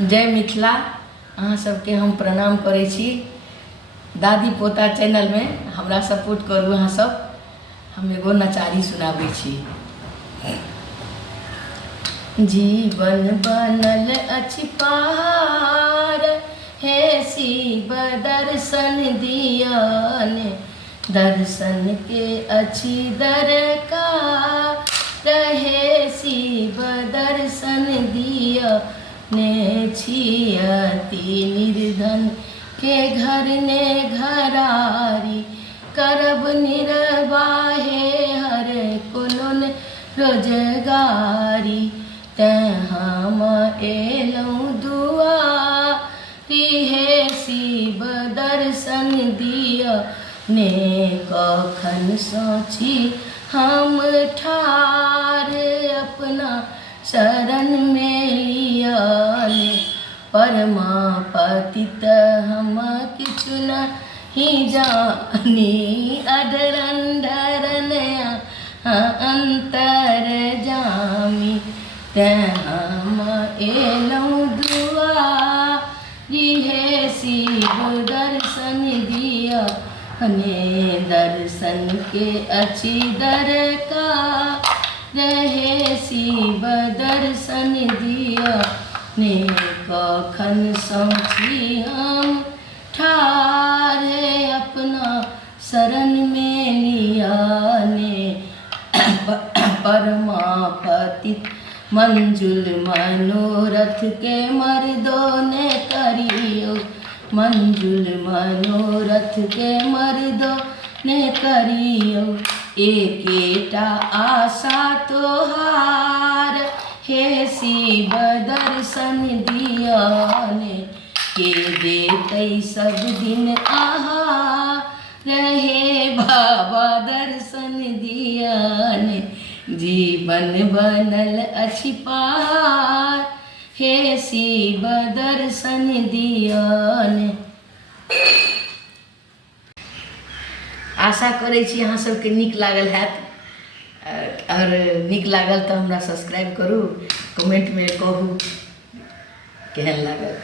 जय मिथिला। अहाँ सबके हम प्रणाम करै छी। दादी पोता चैनल में हमरा सपोर्ट करू अहाँ सब। हम एगो नचारी सुनाबै छी। जीवन बनल अछि पहाड़, हे शिव दर्शन दियन। दर्शन के अछि दरकार, हे शिव दर्शन दियन। छियति निर्धन के घर ने घरारी, करब निर्वाहे हर कोनो रोजगारी। तैं हम एलहुँ दुआरी, हे शिव दर्शन दिअ ने। कखन सोची हम ठार, अपना शरण में लियन। परमापतित हम किछु नहीं जानी, अधरंधरन अंतर जामी। तैं हम एलहुँ दुआरी, हे शिव दर्शन दिअ ने। दर्शन के अछि दरकार, हे शिव दर्शन दिअ ने। कखन सोची हम ठार, अपना शरण में लियने। परमापतित मंजुल मनोरथ के मर्दों ने करियो। मंजुल मनोरथ के मर्दों ने करियो। एकेटा आशा तोहार, हे शिव दर्शन दियने। के देतै सब दिन आहार, हे बाबा दर्शन दियने। जीवन बनल अछि पहाड़, हे शिव दर्शन दियने। आशा करै छी अहाँ सबके नीक लागल हैत। और नीक लागल तो हमरा सब्सक्राइब करू, कमेंट में कहू केहन लागल।